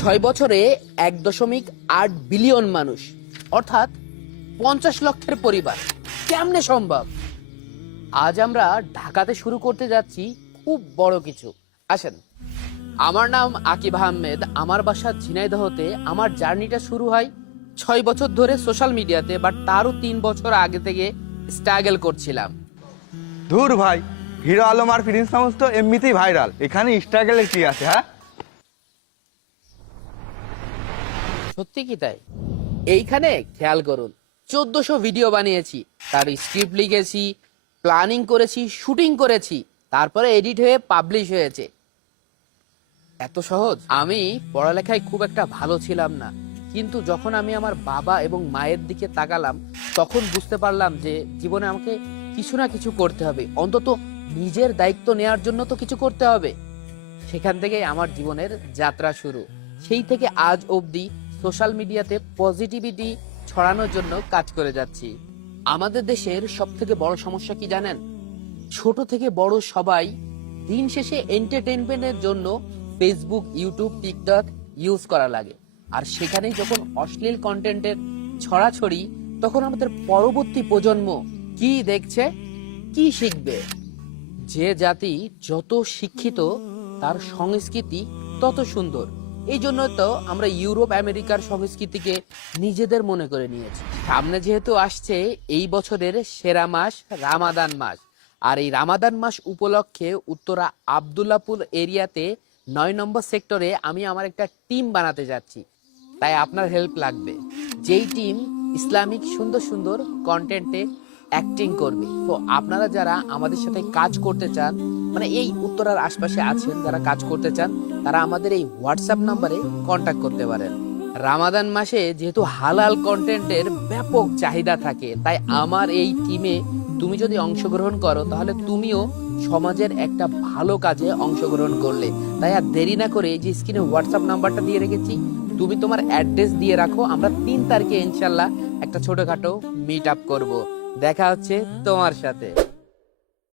6 বছরে 1.8 বিলিয়ন মানুষ, অর্থাৎ 50 লক্ষের পরিবার। কেমনে সম্ভব? আজ আমরা ঢাকাতে শুরু করতে যাচ্ছি খুব বড় কিছু। আসেন, আমার নাম আকিব আহমেদ, আমার বাসা ঝিনাইদহতে। আমার জার্নিটা শুরু হয় 6 বছর ধরে সোশ্যাল মিডিয়াতে, বাট তারও 3 বছর আগে থেকে স্ট্রাগল করছিলাম। ধুর ভাই, হিরো আলম আর প্রিন্স সাউন্স তো এমনিতেই ভাইরাল, এখানে স্ট্রাগলের কি আছে? হ্যাঁ, সত্যি কি তাই? এইখানে খেয়াল করুন, 1400 ভিডিও বানিয়েছি, তার স্ক্রিপ্ট লিখেছি, প্ল্যানিং করেছি, শুটিং করেছি, তারপরে এডিট হয়ে পাবলিশ হয়েছে। এত সহজ? আমি পড়ালেখায় খুব একটা ভালো ছিলাম না, কিন্তু যখন আমি আমার বাবা এবং মায়ের দিকে তাকালাম, তখন বুঝতে পারলাম যে জীবনে আমাকে কিছু না কিছু করতে হবে, অন্তত নিজের দায়িত্ব নেওয়ার জন্য তো কিছু করতে হবে। সেখান থেকেই আমার জীবনের যাত্রা শুরু। সেই থেকে আজ অবধি সোশ্যাল মিডিয়াতে পজিটিভিটি ছড়ানোর জন্য কাজ করে যাচ্ছি। আমাদের দেশের সব থেকে বড় সমস্যা কি জানেন? ছোট থেকে বড় সবাই দিন শেষে এন্টারটেইনমেন্টের জন্য ফেসবুক, ইউটিউব, টিকটক ইউজ করা লাগে। আর সেখানেই যখন অশ্লীল কন্টেন্টের ছড়াছড়ি, তখন আমাদের পরবর্তী প্রজন্ম কি দেখছে, কি শিখবে? যে জাতি যত শিক্ষিত, তার সংস্কৃতি তত সুন্দর। এই জন্য তো আমরা ইউরোপ আমেরিকার সংস্কৃতিকে নিজেদের মনে করে নিয়েছি। সামনে যেহেতু আসছে এই বছরের সেরা মাস রামাদান মাস, আর এই রামাদান মাস উপলক্ষে উত্তরা আব্দুল্লাপুর এরিয়াতে 9 নম্বর সেক্টরে আমি আমার একটা টিম বানাতে যাচ্ছি। তাই আপনার হেল্প লাগবে। যেই টিম ইসলামিক সুন্দর সুন্দর কন্টেন্টে অ্যাক্টিং করবে। তো আপনারা যারা আমাদের সাথে কাজ করতে চান, মানে এই উত্তরার আশপাশে আছেন, যারা কাজ করতে চান, তারা আমাদের এই হোয়াটসঅ্যাপ নাম্বারে কন্ট্যাক্ট করতে পারেন। রামাদান মাসে যেহেতু হালাল কন্টেন্টের ব্যাপক চাহিদা থাকে, তাই আমার এই টিমে তুমি যদি অংশগ্রহণ করো, তাহলে তুমিও সমাজের একটা ভালো কাজে অংশগ্রহণ করলে। তাই আর দেরি না করে এই যে স্ক্রিনে হোয়াটসঅ্যাপ নাম্বারটা দিয়ে রেখেছি, তুমি তোমার অ্যাড্রেস দিয়ে রাখো। আমরা 3 তারিখে ইনশাল্লাহ একটা ছোটখাটো মিট আপ করবো। দেখা হচ্ছে তোমার সাথে।